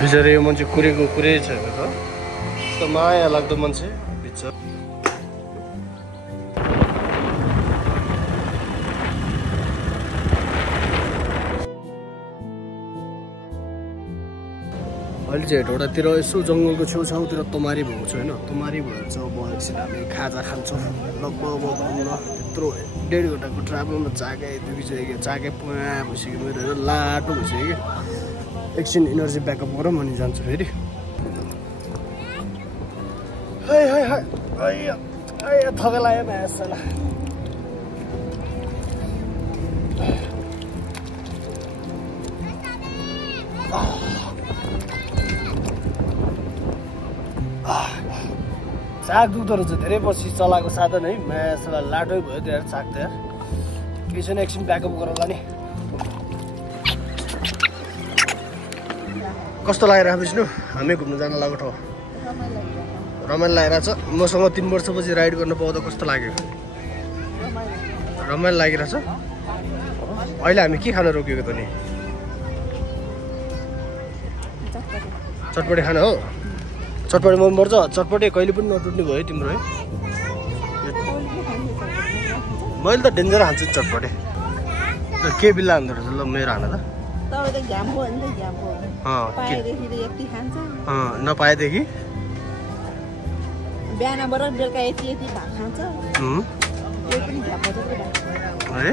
बिचरा यो मान्छे कुरेको कुरै छैन त यस्तो माया लाग्दो मान्छे बिचरा अहिले चाहिँ हेटौडातिर यसो जङ्गलको छेउछाउतिर तमारी भएको छ होइन तमारी भएर चाहिँ अब एकछिन हामी खाजा खान्छौँ लगभग यत्रो 1.5 घन्टाको ट्राभलमा चाकै दुखिसक्यो चाकै पुरा भइसक्यो मेरो लाटो भइसक्यो कि एकछिन इनर्जी ब्याकअप गरौँ अनि जान्छु फेरि थका लाग्यो म्यासला चाक दुख्दो रहेछ धेरै पछि चलाएको साधन है म्यासला लाटो भयो त्यो चाक त यार केही छैन एकछिन ब्याकअप गरौँला नि कस्तो लागिरहेको विष्णु हामी घुम्नु जान लागेको ठाउँ रमाइलो लागिरहेछ मसँग 3 वर्षपछि राइड गर्न पाउँदा कस्तो लाग्यो रमाइलो लागिरहेछ अहिले हामी के खान रोकेको त नि चटपटे खाना हो चटपटे मन पर्छ चटपटे कहिले पनि नटुट्ने भयो तिम्रो है मैले त डेन्जर खान्छु चटपटे के बिल्ला हान्दो रहेछ ल मेरो हान त नपाएदेखि बिहानबाट बेलुका यति भात खान्छ अरे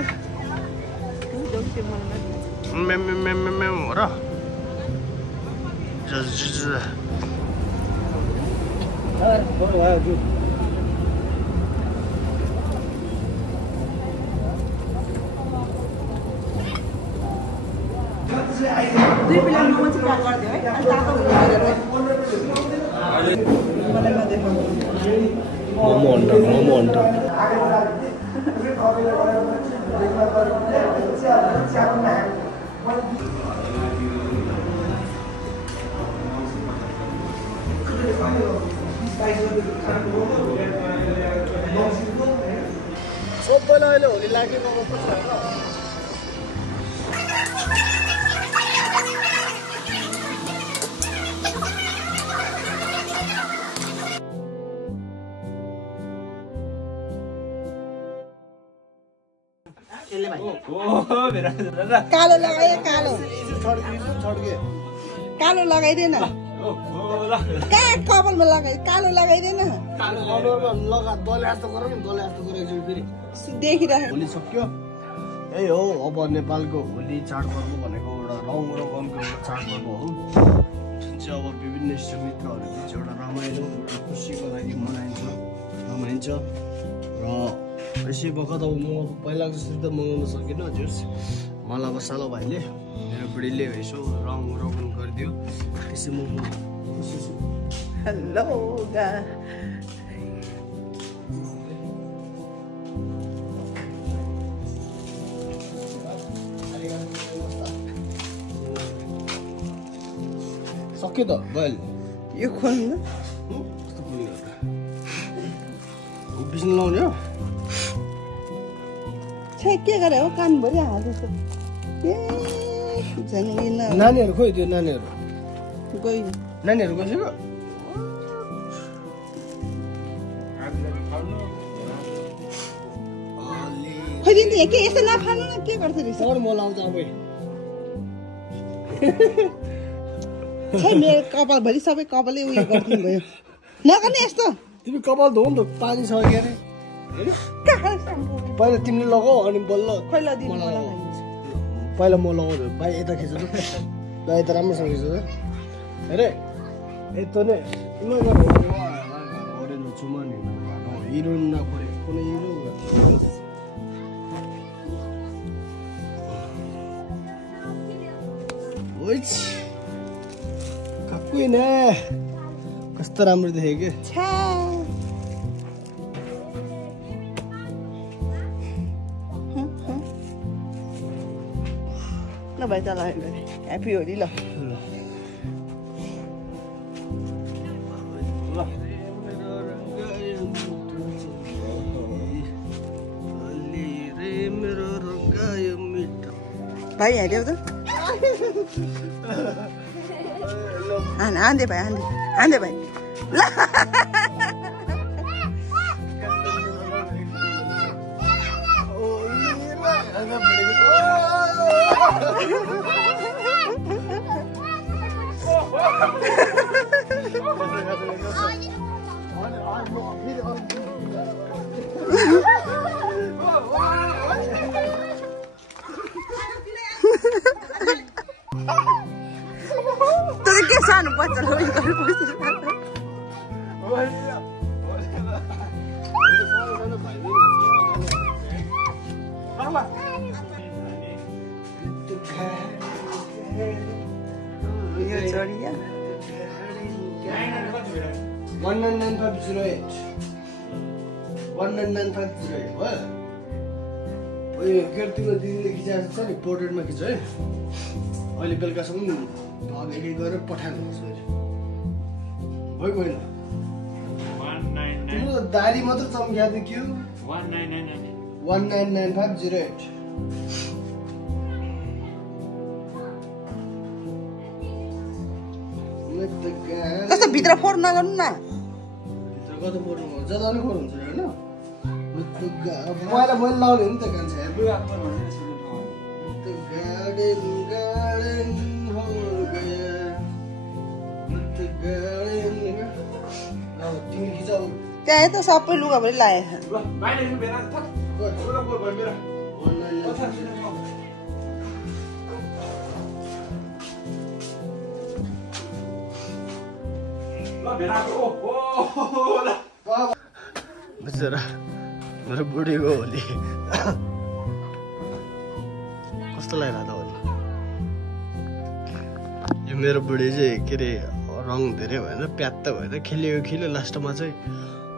हो र दुई प्लेट मोमो चाहिँ प्याक गरिदियो है अनि तातो मोमो अन्डा सबैलाई अहिले होली लागेको कालो लगाए कालो लगाइदेन कहाँ कपालमा लगाइ कालो लगाइदेन देखिरहेको होली सक्यो यही हो अब नेपालको होली चाडपर्व भनेको एउटा रङ र गमको एउटा चाडपर्व हो जुन चाहिँ अब विभिन्न इष्टमित्रहरू बिच एउटा रमाइलो एउटा खुसीको लागि रमाइन्छ र यसै बखत अब म पहिलाको जस्तो त मगाउन सकिनँ जुस मला बसालो भाइले मेरो बुढीले यसो रङ रोगन गरिदियो त्यसै म खुसी छु हेलो सक्यो त भइहाल्यो यो खोल्नु बिस्नु लाउने हो के गरे हो कानभरि हाल्दैछ नानीहरू खोइ त्यो नानीहरू गयो नानीहरू गइसक्यो खोइदिनु के यस्तो नफाल्नु न के गर्छ रहेछ म लाउँछ अब मेरो कपालभरि सबै कपालै उयो गरिदिनु भयो नगर्ने यस्तो तिमी कपाल धो नि त पानी छ के अरे पहिला तिमीले लगाऊ अनि बल्ल पहिला म लगाउँछु भाइ यता खिच्नु ल यता राम्रोसँग खिच्नु अरे यता नै चुमा नि हिरोइन नपरे कुनै हिरो कक्कै न कस्तो राम्रो देखेँ कि भाइ त ह्याप्पी होली ल भाइ हेऱ्यौ त हान्दे भाइ हान्दे भाइ ल के सानो बच्चालाई उयो गर्नुपर्छ यो चढिया 199508 199508 हो उयो के तिम्रो दिदीले खिचाएको छ नि पोर्ट्रेटमा खिच्यो है अहिले बेलुकासम्म भग एडिट गरेर पठाइदिनुहोस् होइन तिम्रो दारी मात्र चम्किया थियो क्यु 199508 कस्तो भित्र फोर नगर्नु न भित्र कता फोर्नु जता पनि फोर हुन्छ होइन पहिला मैले लाउने हो नि त कान्छ तिमी खिचाउ त्यहाँ त सबै लुगाभरि लाएछ बिचरा मेरो बुढीको होली कस्तो लागिरहेको होली यो मेरो बुढी चाहिँ के अरे रङ धेरै भएन प्यात्त भएर खिल्यो लास्टमा चाहिँ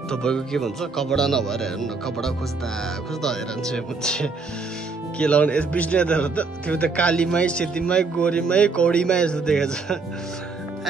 तपाईँको के भन्छ कपडा नभएर हेर्नु न कपडा खोज्दा हैरान चाहिँ हुन्छ के लाउने बिस्ने त्यो त कालीमै सेतीमै गोरीमै कौडीमै जस्तो देखेको छ ए